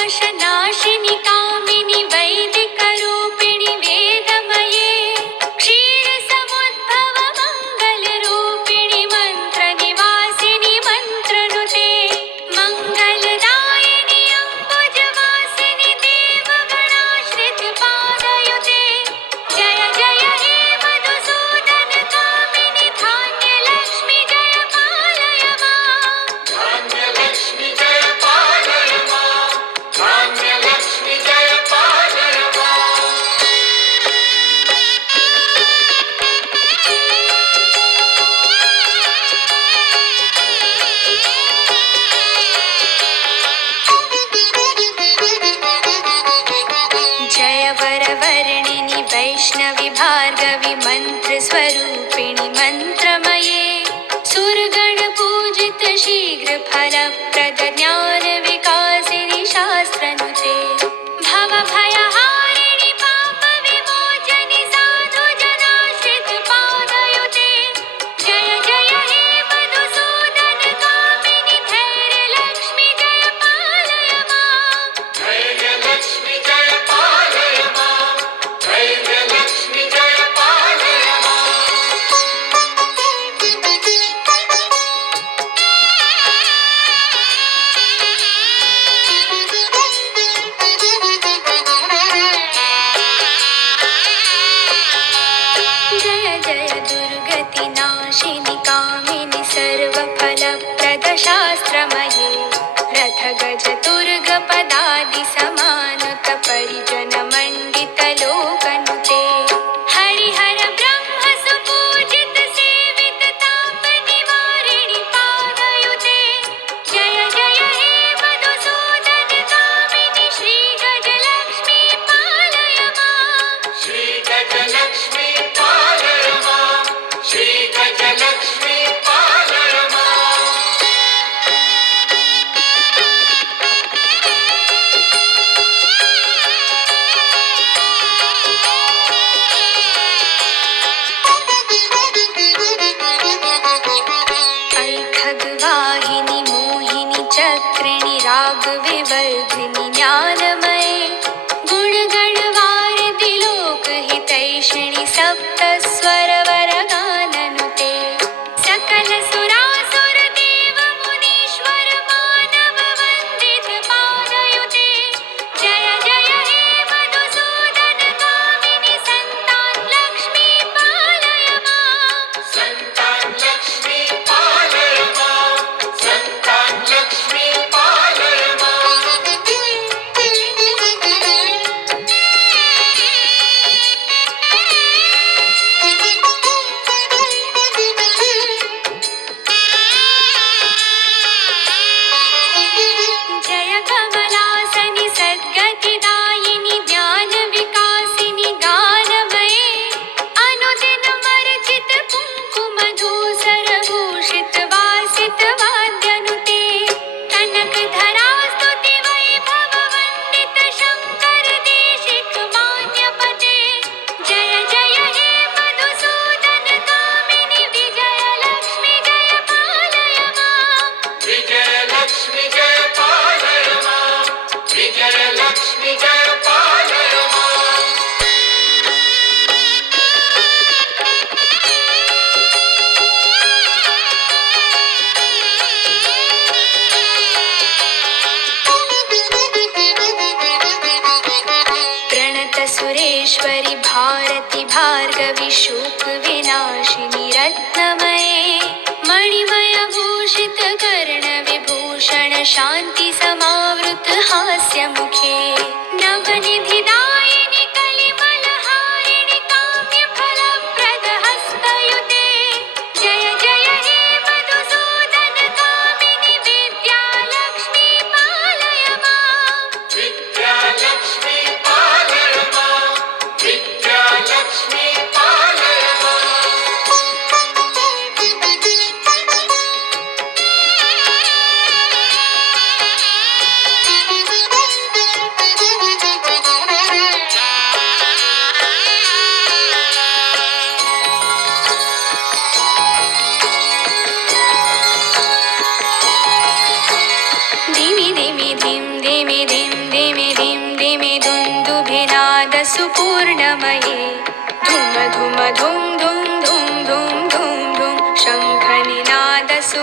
कल्मषनाशिनि कामिनि वैदिकरूपिणि वेदमये क्षीरसमुद्भव मङ्गलरूपिणि मन्त्रनिवासिनि मन्त्रनुते मङ्गलदायिनि अम्बुजवासिनि देवगणाश्रितपादयुते जय जय हे मधुसूदन कामिनि धान्यलक्ष्मि जय पालय मां धान्यलक्ष्मि जय पालय मां धान्यलक्ष्मि जय पालय मां जय वरवर्णिनि वैष्णवि भार्गवि मन्त्रस्वरूपिणि मन्त्रमये सुरगणपूजित शीघ्रफलप्रद ज्ञानविकासिनि शास्त्रनुते भवभयहारिणि पापविमोचनि साधुजनाश्रितपादयुते जय जय हे मधुसूदन कामिनि धैर्यलक्ष्मि जय पालय मां धैर्यलक्ष्मि जय पालय मां धैर्यलक्ष्मि जय पालय मां जय जय दुर्गतिनाशिनि कामिनि सर्वफलप्रद शास्त्रमये रथगज दुर्गपदादि समानुत परिजन मण्डित लोकनुते हरिहर ब्रह्म सुपूजित सेवित ताप निवारिणि पादयुते जय जय हे मधुसूदन कामिनि श्री गजलक्ष्मी पालय मां श्री गजलक्ष्मी पालय मां श्री गजलक्ष्मी पालय मां ऐखगवाहिनि मोहिनि चक्रिणि रागविवर्धिनि ज्ञानमये गुणगणवारिधि लोकहितैषिणि सप्तस्वरवरगाननुते सकल सुरासुर देव मुनीश्वर मानव वन्दित पादयुते जय जय हे मधुसूदन कामिनि सन्तान लक्ष्मी पालय मां संतान लक्ष्मी पालय मां संतान लक्ष्मी पालय मां जय कमलासनि सद्गतिदायिनि ज्ञानविकासिनि गानमये अनुदिनमर्चित कुङ्कुमधूसरभूषित वासित वाद्यनुते कनकधरा स्तुति वैभव वन्दित शङ्कर देशिक मान्यपते जय जय हे मधुसूदन कामिनि विजयलक्ष्मि जय पालय मां विजयलक्ष्मी जय पालय मां विजयलक्ष्मी जय पालय मां प्रणत सुरेश्वरि भारति भार्गवि शोक विनाशिनि रत्नमये मणिमय भूषित कर्ण विभूषण शान्ति समावृत हास्य मुखे नवनिधिदायिनि कलिमलहारिणि काम्य फलप्रद हस्तयुते जय जय हे मधुसूदन कामिनि विद्यालक्ष्मी पालय मां विद्यालक्ष्मी पालय मां विद्यालक्ष्मी पालय मां धिं धिमि धिं धिमि दुन्दुभिनादसु पूर्णमये धुम धुम धुं धुं धुं धुं धुं धुं शङ्खनिनादसु